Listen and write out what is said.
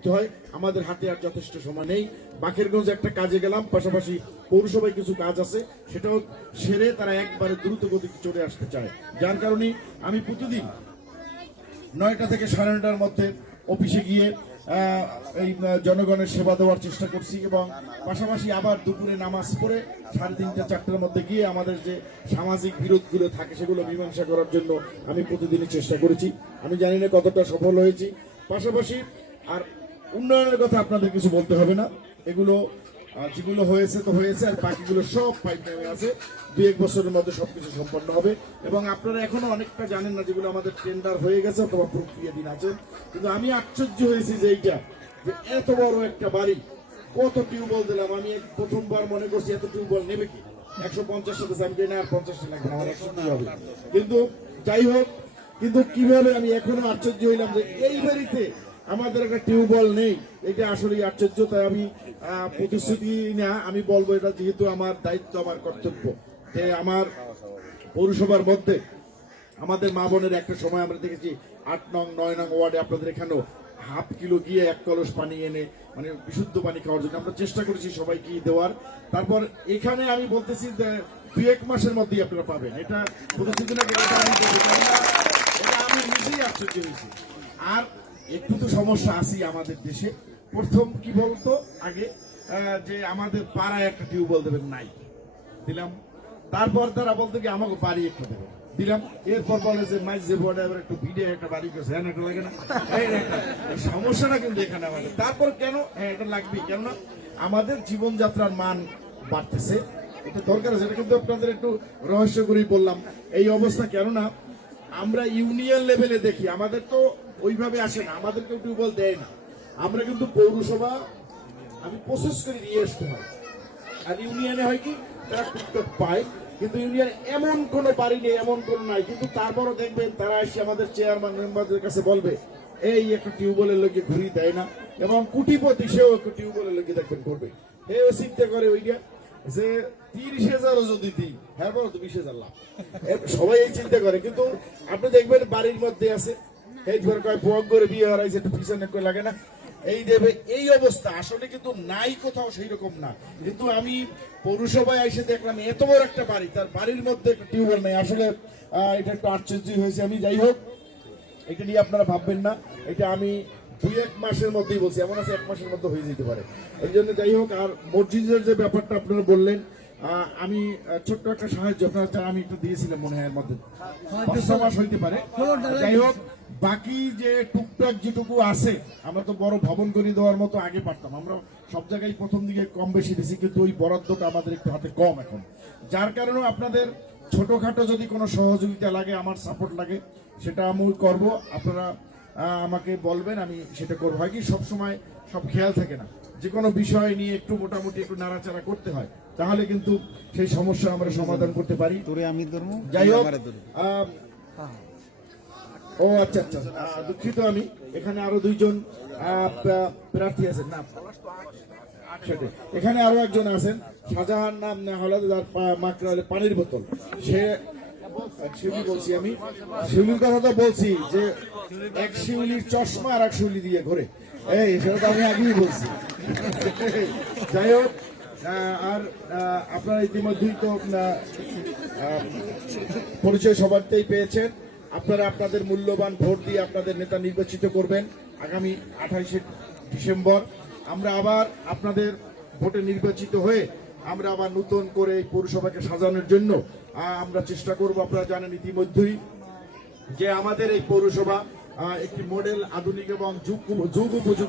করতে হয়। আমাদের হাতে আর যথেষ্ট সময় নেই। বাকেরগঞ্জ একটা কাজে গেলাম, পাশাপাশি পৌরসভায় কিছু কাজ আছে। সেটাও সেরে তারা একবারে দ্রুত গতিতে চলে আসতে চায়। যার কারণে আমি প্রতিদিন নয়টা থেকে সাড়ে নটার মধ্যে অফিসে গিয়ে এই জনগণের সেবা দেওয়ার চেষ্টা করছি এবং পাশাপাশি আবার দুপুরে নামাজ পড়ে সাড়ে তিনটা, চারটার মধ্যে গিয়ে আমাদের যে সামাজিক বিরোধগুলো থাকে সেগুলো মীমাংসা করার জন্য আমি প্রতিদিনই চেষ্টা করেছি। আমি জানি না কতটা সফল হয়েছি। পাশাপাশি আর উন্নয়নের কথা আপনাদের কিছু বলতে হবে না। এগুলো যেগুলো হয়েছে তো হয়েছে আর বাকিগুলো সব পাইপলাইনে আছে। দু এক বছরের মধ্যে সবকিছু সম্পন্ন হবে। এবং আপনারা এখনও অনেকটা জানেন না যেগুলো আমাদের টেন্ডার হয়ে গেছে অথবা প্রক্রিয়াধীন আছে কিন্তু আমি আশ্চর্য হয়েছি যে এইটা, যে এত বড় একটা বাড়ি কত টিউবওয়েল দিলাম। আমি প্রথমবার মনে করছি এত টিউবওয়েল নেবে কি? একশো পঞ্চাশ সাথে আমি না আর পঞ্চাশটা লাগবে আমার একশো হবে। কিন্তু যাই হোক, কিন্তু কীভাবে আমি এখনও আশ্চর্য হইলাম যে এই বাড়িতে আমাদের একটা টিউবওয়েল নেই। এটা আসলে আশ্চর্য, তাই আমি প্রতিশ্রুতি না, আমি বলব এটা যেহেতু আমার দায়িত্ব, আমার কর্তব্য। যে আমার পৌরসভার মধ্যে আমাদের মা বোনের একটা সময় আমরা দেখেছি, আট নং, নয় নং ওয়ার্ডে আপনাদের এখানেও হাফ কিলো গিয়ে এক কলস পানি এনে মানে বিশুদ্ধ পানি খাওয়ার জন্য আমরা চেষ্টা করেছি সবাইকে দেওয়ার। তারপর এখানে আমি বলতেছি যে দুই এক মাসের মধ্যেই আপনারা পাবেন। এটা প্রতিশ্রুতি না আমি নিজেই আশ্চর্য হয়েছি। আর একটু তো সমস্যা আছি আমাদের দেশে। প্রথম কি বলতো? আগে যে আমাদের পাড়ায় একটা টিউবওয়েল দেবেন, নাই। দিলাম। তারপর তারা বলতো কি, আমাকে বাড়ি একটু দেবে দিলাম। এরপর বলে যে মাইজ যে বোর্ডে এবার একটু ভিডিও, একটা বাড়ি করছে। হ্যাঁ একটা লাগে না। সমস্যাটা কিন্তু এখানে আমাদের। তারপর কেন? হ্যাঁ এটা লাগবে। কেননা আমাদের জীবনযাত্রার মান বাড়তেছে। এটা দরকার আছে। এটা কিন্তু আপনাদের একটু রহস্য করেই বললাম। এই অবস্থা কেননা আমরা ইউনিয়ন লেভেলে দেখি। আমাদের তো ওইভাবে আসে না আমাদের কেউ টিউবওয়েল দেয় না। আমরা কিন্তু পৌরসভা আমি প্রসেস করে নিয়ে আসতে হয়। আর ইউনিয়নে হয় কি, তারা টুকটাক পায়, কিন্তু ইউনিয়ন এমন কোন বাড়ি নেই, এমন কোন নাই। কিন্তু তারপরও দেখবেন তারা এসে আমাদের চেয়ারম্যান মেম্বারদের কাছে বলবে, এই একটা টিউবওয়েলের লোকে ঘুরি দেয় না। এবং কুটিপতি সেও একটু টিউবওয়েলের লোকে দেখবেন করবে। এও চিন্তা করে ওইটা যে তিরিশ হাজারও যদি দিই হ্যাঁ বলো তো বিশ হাজার লাভ। সবাই এই চিন্তা করে, কিন্তু আপনি দেখবেন বাড়ির মধ্যে আছে এই ধরে কয় পোয়াক করে বিয়ে হারাইছে একটু পিছনে কই লাগে না? এই দেবে এই অবস্থা। আসলে কিন্তু নাই কোথাও সেই রকম না। কিন্তু আমি পৌরসভায় এসে দেখলাম এত বড় একটা বাড়ি। তার বাড়ির মধ্যে একটা টিউবওয়েল নেই। আসলে এটা একটু আশ্চর্য হয়েছে। আমি যাই হোক এটা নিয়ে আপনারা ভাববেন না। এটা আমি দুই এক মাসের মধ্যেই বলছি। এমন আছে এক মাসের মধ্যে হয়ে যেতে পারে। এই জন্য যাই হোক আর মসজিদের যে ব্যাপারটা আপনারা বললেন আহ, আমি ছোট্ট একটা সাহায্য আপনারা আমি একটু দিয়েছিলাম মনে হয় এর মধ্যে। পাঁচ মাস হইতে পারে। যাই হোক বাকি যে টুকটাক যেটুকু আছে আমরা তো বড় ভবন করে দেওয়ার মতো আগে পারতাম। আমরা সব জায়গায় প্রথম দিকে কম বেশি দিছি কিন্তু ওই বরাদ্দটা আমাদের একটু হাতে কম এখন। যার কারণে আপনাদের ছোটখাটো যদি কোনো সহযোগিতা লাগে আমার সাপোর্ট লাগে সেটা আমি করব। আপনারা আমাকে বলবেন আমি সেটা করব। হয় কি সবসময় সব খেয়াল থাকে না। যে কোনো বিষয় নিয়ে একটু মোটামুটি একটু নাড়াচাড়া করতে হয় তাহলে কিন্তু সেই সমস্যা আমরা সমাধান করতে পারি। তোরে আমি ধরবো যাই হোক ও আচ্ছা আচ্ছা। দুঃখিত আমি। এখানে আরও দুইজন প্রার্থী আছেন। না। এখানে আরও একজন আছেন। শাহজাহান নাম না হলে তার মাকড়ালে পানির বোতল। সে, শিউলি বলছি আমি। শিউলির কথা তো বলছি যে, এক শিউলির চশমা আর এক শিউলি দিয়ে ঘুরে। এই, সেটা তো আমি আগেই বলছি। যাই হোক আর আপনারা ইতিমধ্যেই তো পরিচয় সবারতেই পেয়েছেন। আপনারা আপনাদের মূল্যবান ভোট দিয়ে আপনাদের নেতা নির্বাচিত করবেন আগামী আঠাইশে ডিসেম্বর। আমরা আবার আপনাদের ভোটে নির্বাচিত হয়ে আমরা আবার নতুন করে এই পৌরসভাকে সাজানোর জন্য আমরা চেষ্টা করব, আপনারা জানেন ইতিমধ্যেই যে আমাদের এই পৌরসভা একটি মডেল আধুনিক এবং যুগ যুগ উপযোগী